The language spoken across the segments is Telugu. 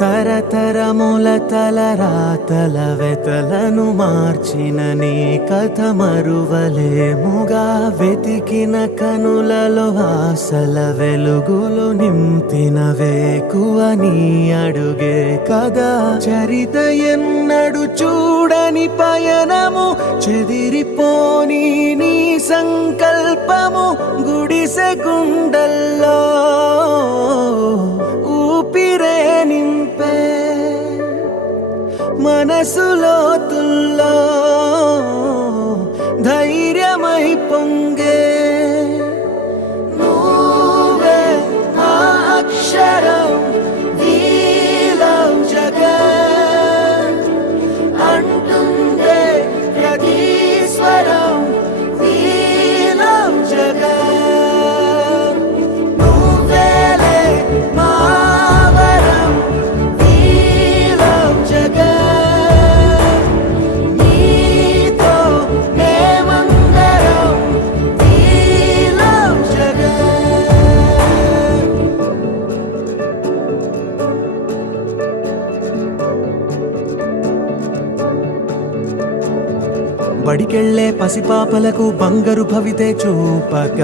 తరతరముల తలరాతల వెతలను మార్చిన నీ కథ మరువలేముగా వెతికిన కనులలో ఆశల వెలుగులు నింపిన వేకువ నీ అడుగే కదా చరిత ఎన్నడు చూడని పయనము చెదిరిపోని నీ సంకల్పము గుడిసె గుండల్లో ఊపిరే నింపే మనసులోతుల్లో ధైర్యమై పొంగే నువ్వే మా అక్షరం we love జగన్ అంటుందే ప్రతి స్వరం we love జగన్ నువ్వేలే మా వరం we love జగన్ నీతో మేమందరం we love జగన్ బడికెళ్లే పసిపాపలకు బంగారు భవితే చూపక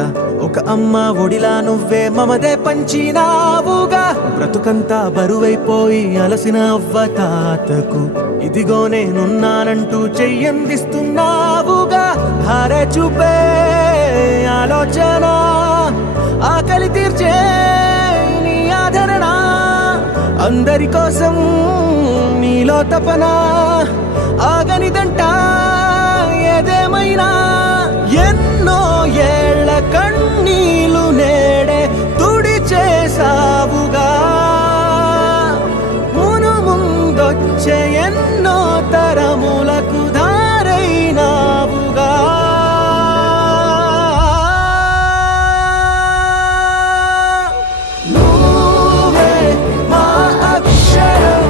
ఒక అమ్మ ఒడిలా నువ్వే మమదే పంచినావుగా బ్రతుకంతా బరువైపోయి అలసిన అవ్వ తాతకు ఇదిగో నేనున్నానంటూ చెయ్యందిస్తున్నావుగా ధారే చూపే ఆలోచన ఆకలి తీర్చే నీ ఆదరణ అందరి కోసం నీలో తపన ఆగనిదంట ఏదేమైనా ఎన్నో ఏళ్ల కన్నీలు నేడే తుడి చేసావుగా మును ముందొచ్చే ఎన్నో తరములకు ధారైనావుగా నువ్వే మా అక్షరం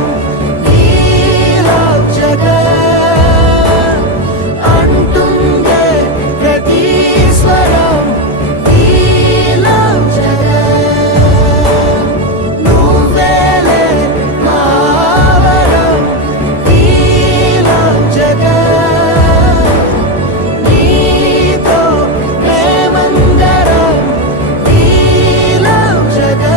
we love జగన్ అంటుందే ప్రతి స్వరం we love జగన్ నువ్వేలే మా వరం we love జగన్ నీతో మేమందరం we love జగన్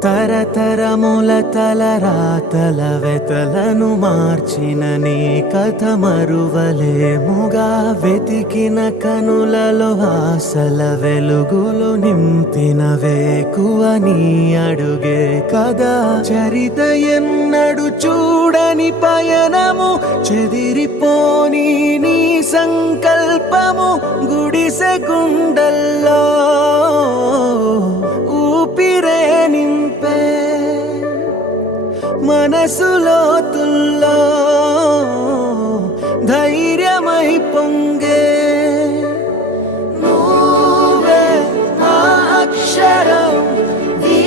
తరతరముల తలరాతల వెతలను మార్చిన నీ కథ మరువలేముగా వెతికిన కనులలో ఆశల వెలుగులు నింపిన వేకువ నీ అడుగే కదా చరిత ఎన్నడు చూడని పయనము చెదిరిపోని నీ సంకల్పము గుడిసె గుండల్లో ఊపిరే నింపే మనసులోతుల్లో ధైర్యమై పొంగే నువ్వే మా అక్షరం we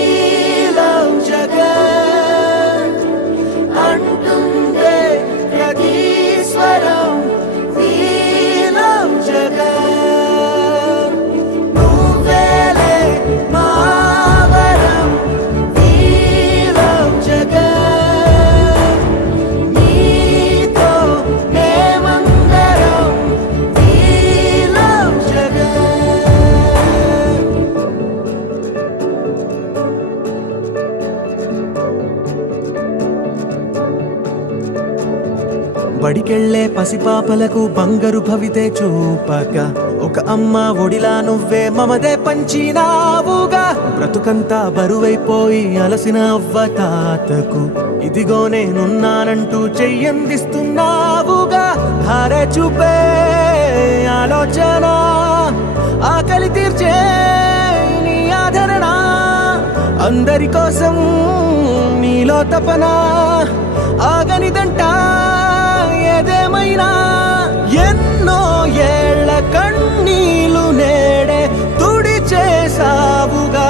love జగన్ అంటుందే ప్రతి స్వరం we love జగన్ నువ్వేలే మా వరం we love జగన్ నీతో మేమందరం we love జగన్ బడికెళ్లే పసిపాపలకు బంగారు భవితే చూపక ఒక అమ్మ ఒడిలా నువ్వే మమదే పంచినావుగా బ్రతుకంతా బరువైపోయి అలసిన అవ్వ తాతకు ఇదిగో నేనున్నానంటూ చెయ్యందిస్తున్నావుగా ధారే చూపే ఆలోచన ఆకలి తీర్చే నీ ఆదరణ అందరి కోసం నీలో తపన ఆగనిదంట ఏదేమైనా ఎన్నో ఏళ్ల కన్నీలు నేడే తుడి చేసావుగా